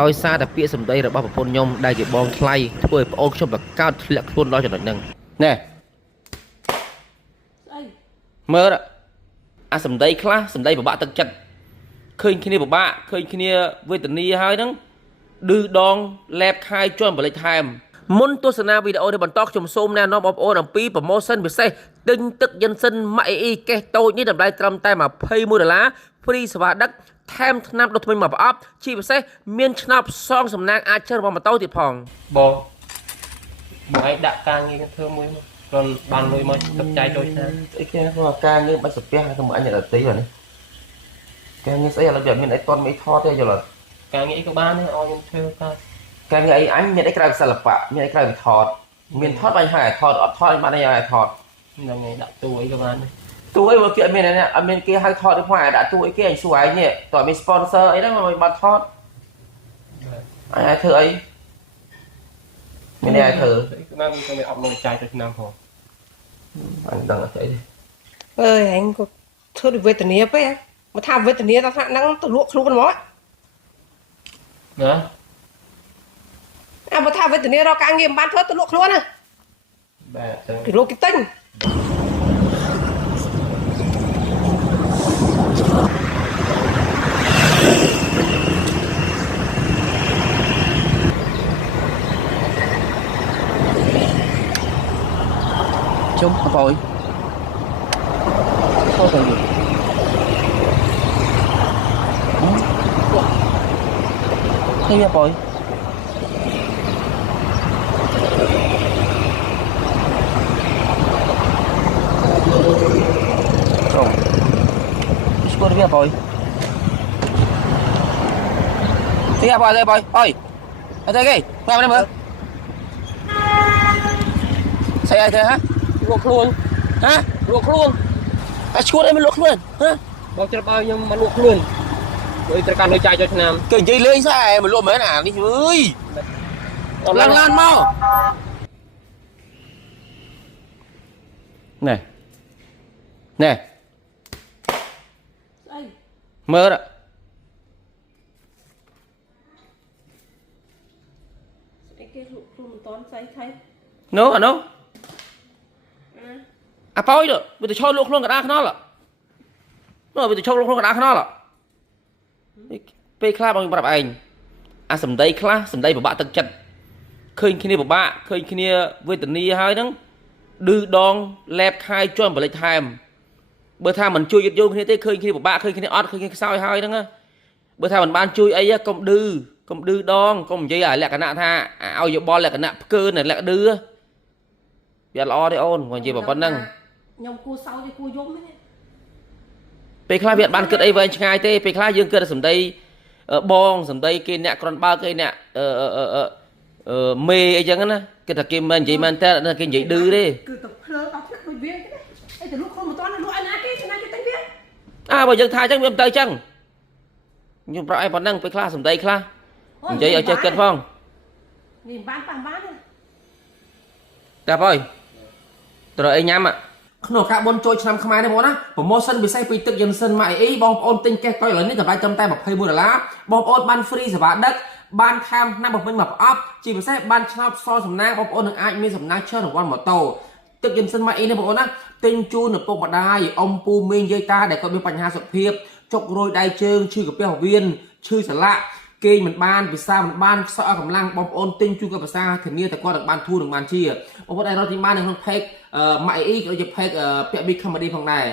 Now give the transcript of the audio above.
ដោយសារតែពាក្យសម្ដីរបស់ប្រពន្ធខ្ញុំដែលជាបងថ្លៃធ្វើឲ្យប្អូនខ្ញុំបកកើតធ្លាក់ខ្លួនដល់ចំណុចហ្នឹងណែមើលអាសម្ដីខ្លះសម្ដីពិបាកទឹកចិត្តឃើញគ្នាពិបាកឃើញគ្នាវេទនាហើយហ្នឹងឌឺដងលែបខាយជន់បលិចថែមមុនទស្សនាវីដេអូនេះបន្តខ្ញុំសូមណែនាំបងប្អូនអំពី promotion ពិសេសទិញទឹកយិនសិនម៉ាក់អ៊ីកេសតូចនេះតម្លៃត្រឹមតែ$21 free សេវាដឹកថែមថ្នាំដុសធ្មេញមកប្រអប់ជាពិសេសមានឆ្នោតផ្សងសំណាងអាចជិះរបស់ម៉ូតូទៀតផងបងឯងដាក់ការងារធ្វើមួយគ្រាន់បានលុយមកទឹកចាយចូលឆ្នាំអីគេគាត់ការងារបាច់សាពះទៅអញអ្នកដតីបាទនេះការងារស្អីឥឡូវវាមានអីតន់មិនថតទេយល់អត់ការងារអីក៏បានដែរឲ្យខ្ញុំធ្វើការងារអីអញមានអីក្រៅសិល្បៈមានអីក្រៅពីថតមានថតបាញ់ហើយថតអត់ថតអញបានអីឲ្យថតហ្នឹងហើយដាក់ទូអីក៏បានទូអីបើគេអត់មានអត់មានគេហៅថតទេផងអាដាក់ទូអីគេអញសួរឯងនេះតើមាន sponsor អីហ្នឹងមិនបានថតអញឲ្យធ្វើអីមានអីឲ្យធ្វើឆ្នាំខ្ញុំអត់មកចាយទៅឆ្នាំផងអញដឹងអត់អីទេអើយអញក៏ធ្វើវេទនាពេកមកថាវេទនាដល់ថ្នាក់ហ្នឹងទៅលក់ខ្លួនហ្មងណាអាបើថាវេទនារកការងារមិនបានធ្វើទៅលក់ខ្លួនណាបាទគេលក់គេទិញជុំអបអើយថតទៅthấy chưa bồi rồi score đi bồi thấy chưa bồi đây bồi ơi ở đây kì qua đây mơ xây ai thế hả luộc luôn hả luộc luôn score đây mới luộc luôn hả bao nhiêu bao nhiêu mà luộc luôn rồi tất cả nơi chạy cho nam cái gì lên sao mà luộc mấy nào đi ơi lan lan mau này nè mơ đó nó à nó à bao được bây giờ cho luộc luôn cả đá nó là nó bây giờ cho luộc luôn cả đá nó làពេលខ្លះបងប្រាប់ឯងអាសម្ដីខ្លះសម្ដីពិបាកទឹកចិត្តឃើញគ្នាពិបាកឃើញគ្នាវេទនាហើយហ្នឹងឌឺដងលែបខាយជន់បលិចថែមបើថាមិនជួយយត់យងគ្នាទេឃើញគ្នាពិបាកឃើញគ្នាអត់ឃើញគ្នាខ្សោយហើយហ្នឹងបើថាមិនបានជួយអីកុំឌឺដងកុំនិយាយឲ្យលក្ខណៈថាឲ្យយោបល់លក្ខណៈផ្កើលក្ខណៈឌឺវាអត់ល្អទេអូនគាត់និយាយប៉ុណ្ណឹងខ្ញុំគួរសោយទេគួរយំទេពេលខ្លះវាអត់បានគិតអីវែងឆ្ងាយទេពេលខ្លះយើងគិតតែសម្ដីបងសម្ដីគេអ្នកគ្រាន់បើគេអ្នកមេអីចឹងណាគេថាគេមិននិយាយមែនតើគេនិយាយឌឺទេគឺទៅភ្លើដល់ថ្នាក់ដូចវាអីទៅលក់ខ្លួនមិនតាន់លក់ឲ្យណាគេឆ្ងាយគេទិញវាបើយើងថាចឹងវាមិនទៅចឹងខ្ញុំប្រាប់ឯងប៉ុណ្ណឹងពេលខ្លះសម្ដីខ្លះនិយាយឲ្យចេះគិតផងនេះបានទេតាប់អើយត្រូវអីញ៉ាំក្នុងការបុណ្យចូលឆ្នាំខ្មែរនេះបងណា promotion ពិសេសពីទឹកយិនសិនម៉ាក់អ៊ីបងប្អូនទិញកេសតូចឥឡូវនេះតម្លៃត្រឹមតែ$21បងប្អូនបាន free សេវាដឹកបានថែមឆ្នាំបំពេញមកប្រអប់ជាពិសេសបានឆ្នោតផ្សងសំណាងបងប្អូននឹងអាចមានសំណាងឈើរង្វាន់ម៉ូតូទឹកយិនសិនម៉ាក់អ៊ីនេះបងប្អូនណាទិញជូនឪពុកម្ដាយអ៊ំពូមីងយាយតាដែលគាត់មានបញ្ហាសុខភាពចុករយដៃជើងឈឺកាពះវៀនឈឺសន្លាក់គេមិនបានពិសាមិនបានខ្សោយកម្លាំងបងប្អូនទិញជូនគាត់ភាសាធានាតែគាត់នឹងបានធូរនឹងបានជាបងប្អូនដែលរកទីបាននៅក្នុង page ម៉ាក់អ៊ីក៏ជា page ពាក់ big comedy ផងដែរ